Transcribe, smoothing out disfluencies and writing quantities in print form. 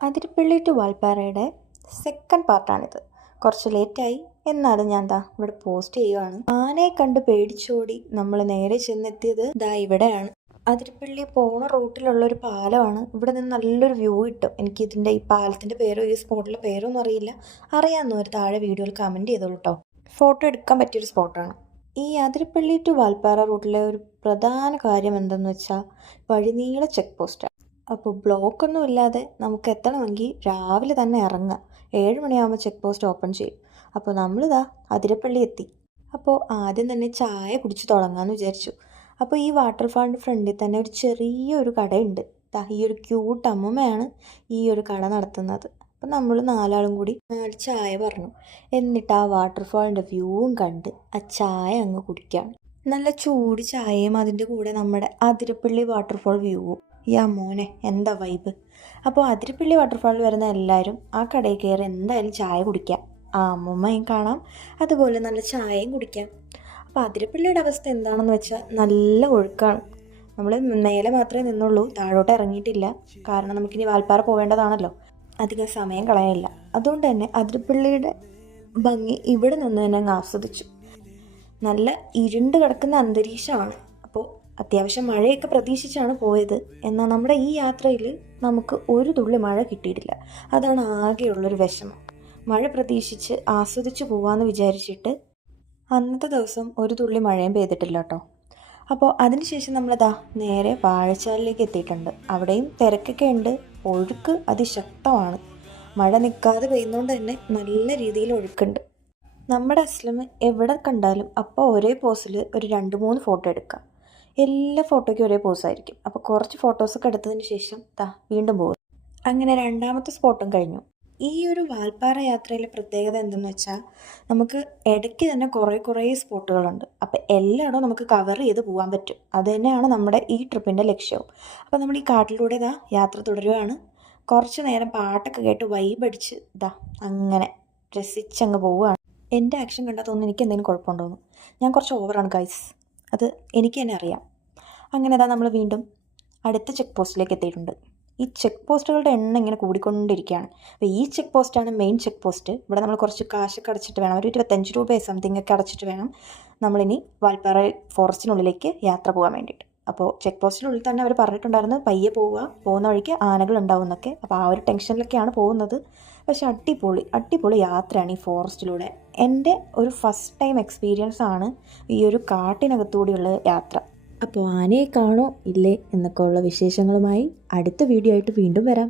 Athirappilly to വാൽപ്പാറയുടെ second പാർട്ടാണിത്. കുറച്ച് ലേറ്റായി, എന്നാലും ഞാൻ ഇവിടെ പോസ്റ്റ് ചെയ്യുവാണ്. ആനയെ കണ്ട് പേടിച്ചോടി നമ്മൾ നേരെ ചെന്നെത്തിയത് ഇവിടെയാണ്. അതിരപ്പള്ളി പോണ റൂട്ടിലുള്ള ഒരു പാലമാണ്. ഇവിടെ നിന്ന് നല്ലൊരു വ്യൂ കിട്ടും. എനിക്ക് ഈ പാലത്തിൻ്റെ പേരോ ഈ സ്പോട്ടിലെ പേരോ ഒന്നും അറിയില്ല. അറിയാവുന്നവർ താഴെ വീഡിയോയിൽ കമൻറ്റ് ചെയ്തോളൂ കേട്ടോ. ഫോട്ടോ എടുക്കാൻ പറ്റിയൊരു സ്പോട്ടാണ്. ഈ അതിരപ്പള്ളി ടു വാൽപ്പാറ റൂട്ടിലെ ഒരു പ്രധാന കാര്യം എന്തെന്ന് വെച്ചാൽ വഴിനീള ചെക്ക് പോസ്റ്റാണ്. അപ്പോൾ ബ്ലോക്കൊന്നും ഇല്ലാതെ നമുക്ക് എത്തണമെങ്കിൽ രാവിലെ തന്നെ ഇറങ്ങാം. 7 മണിയാകുമ്പോൾ ചെക്ക് പോസ്റ്റ് ഓപ്പൺ ചെയ്യും. അപ്പോൾ നമ്മളിതാ അതിരപ്പള്ളി എത്തി. അപ്പോൾ ആദ്യം തന്നെ ചായ കുടിച്ച് തുടങ്ങാമെന്ന് വിചാരിച്ചു. അപ്പോൾ ഈ വാട്ടർഫാളിൻ്റെ ഫ്രണ്ടിൽ തന്നെ ഒരു ചെറിയൊരു കടയുണ്ട്. ഈ ഒരു ക്യൂട്ട് അമ്മമ്മയാണ് ഈ ഒരു കട നടത്തുന്നത്. അപ്പം നമ്മൾ 4 ആളും കൂടി 4 ചായ പറഞ്ഞു. എന്നിട്ട് ആ വാട്ടർഫാളിൻ്റെ വ്യൂവും കണ്ട് ആ ചായ അങ്ങ് കുടിക്കാം. നല്ല ചൂട് ചായയും അതിൻ്റെ കൂടെ നമ്മുടെ അതിരപ്പള്ളി വാട്ടർഫാൾ വ്യൂവും. മോനെ എന്താ വൈബ്. അപ്പോൾ അതിരപ്പള്ളി വാട്ടർഫാളിൽ വരുന്ന എല്ലാവരും ആ കടയിൽ കയറി എന്തായാലും ചായ കുടിക്കാം. ആ അമ്മമ്മയും കാണാം, അതുപോലെ നല്ല ചായയും കുടിക്കാം. അപ്പോൾ അതിരപ്പള്ളിയുടെ അവസ്ഥ എന്താണെന്ന് വെച്ചാൽ നല്ല ഒഴുക്കാണ്. നമ്മൾ മേലെ മാത്രമേ നിന്നുള്ളൂ, താഴോട്ട് ഇറങ്ങിയിട്ടില്ല. കാരണം നമുക്കിനി വാൽപ്പാറ പോവേണ്ടതാണല്ലോ, അധികം സമയം കളയാനില്ല. അതുകൊണ്ട് തന്നെ അതിരപ്പള്ളിയുടെ ഭംഗി ഇവിടെ നിന്ന് തന്നെ അങ്ങ് ആസ്വദിച്ചു. നല്ല ഇരുണ്ട് കിടക്കുന്ന അന്തരീക്ഷമാണ്. അപ്പോൾ അത്യാവശ്യം മഴയൊക്കെ പ്രതീക്ഷിച്ചാണ് പോയത്. എന്നാൽ നമ്മുടെ ഈ യാത്രയിൽ നമുക്ക് ഒരു തുള്ളി മഴ കിട്ടിയിട്ടില്ല. അതാണ് ആകെയുള്ളൊരു വിഷമം. മഴ പ്രതീക്ഷിച്ച് ആസ്വദിച്ച് പോകാമെന്ന് വിചാരിച്ചിട്ട് അന്നത്തെ ദിവസം ഒരു തുള്ളി മഴയും പെയ്തിട്ടില്ല കേട്ടോ. അപ്പോൾ അതിനുശേഷം നമ്മളിതാ നേരെ വാഴച്ചാലിലേക്ക് എത്തിയിട്ടുണ്ട്. അവിടെയും തിരക്കൊക്കെ ഉണ്ട്, ഒഴുക്ക് അതിശക്തമാണ്. മഴ നിൽക്കാതെ പെയ്യുന്നതുകൊണ്ട് തന്നെ നല്ല രീതിയിൽ ഒഴുക്കുണ്ട്. നമ്മുടെ അസ്ലം എവിടെ കണ്ടാലും അപ്പോൾ ഒരേ പോസിൽ ഒരു 2-3 ഫോട്ടോ എടുക്കാം. എല്ലാ ഫോട്ടോയ്ക്കും ഒരേ പോസായിരിക്കും. അപ്പോൾ കുറച്ച് ഫോട്ടോസൊക്കെ എടുത്തതിന് ശേഷം വീണ്ടും പോകും. അങ്ങനെ 2ാമത്തെ സ്പോട്ടും കഴിഞ്ഞു. ഈ ഒരു വാൽപ്പാറ യാത്രയിലെ പ്രത്യേകത എന്തെന്ന് വെച്ചാൽ നമുക്ക് ഇടയ്ക്ക് തന്നെ കുറേ സ്പോട്ടുകളുണ്ട്. അപ്പോൾ എല്ലായിടവും നമുക്ക് കവർ ചെയ്ത് പോകാൻ പറ്റും. അത് തന്നെയാണ് നമ്മുടെ ഈ ട്രിപ്പിൻ്റെ ലക്ഷ്യവും. അപ്പോൾ നമ്മൾ ഈ കാട്ടിലൂടെ യാത്ര തുടരുകയാണ്. കുറച്ച് നേരം പാട്ടൊക്കെ കേട്ട് വൈബടിച്ച് അങ്ങനെ രസിച്ചങ്ങ് പോവുകയാണ്. എൻ്റെ ആക്ഷൻ കണ്ടാൽ തോന്നുന്നു എനിക്ക് എന്തെങ്കിലും കുഴപ്പമുണ്ടോയെന്ന്. ഞാൻ കുറച്ച് ഓവറാണ് ഗൈസ്, അത് എനിക്ക് തന്നെ അറിയാം. അങ്ങനെ നമ്മൾ വീണ്ടും അടുത്ത ചെക്ക് പോസ്റ്റിലേക്ക് എത്തിയിട്ടുണ്ട്. ഈ ചെക്ക് പോസ്റ്റുകളുടെ എണ്ണം ഇങ്ങനെ കൂടിക്കൊണ്ടിരിക്കുകയാണ്. അപ്പോൾ ഈ ചെക്ക് പോസ്റ്റാണ് മെയിൻ ചെക്ക് പോസ്റ്റ്. ഇവിടെ നമ്മൾ കുറച്ച് കാശൊക്കെ അടച്ചിട്ട് വേണം, ഒരു 25 രൂപ സംതിങ് ഒക്കെ അടച്ചിട്ട് വേണം നമ്മളിനി വാൽപ്പാറ ഫോറസ്റ്റിനുള്ളിലേക്ക് യാത്ര പോകാൻ വേണ്ടിയിട്ട്. അപ്പോൾ ചെക്ക് പോസ്റ്റിനുള്ളിൽ തന്നെ അവർ പറഞ്ഞിട്ടുണ്ടായിരുന്നു പയ്യെ പോകുന്ന വഴിക്ക് ആനകൾ ഉണ്ടാവും എന്നൊക്കെ. അപ്പോൾ ആ ഒരു ടെൻഷനിലൊക്കെയാണ് പോകുന്നത്. പക്ഷേ അടിപൊളി യാത്രയാണ് ഈ ഫോറസ്റ്റിലൂടെ. എൻ്റെ ഒരു ഫസ്റ്റ് ടൈം എക്സ്പീരിയൻസ് ആണ് ഈ ഒരു കാട്ടിനകത്തൂടെയുള്ള യാത്ര. അപ്പോൾ ആനയെ കാണോ ഇല്ലേ എന്നൊക്കെ ഉള്ള വിശേഷങ്ങളുമായി അടുത്ത വീഡിയോ ആയിട്ട് വീണ്ടും വരാം.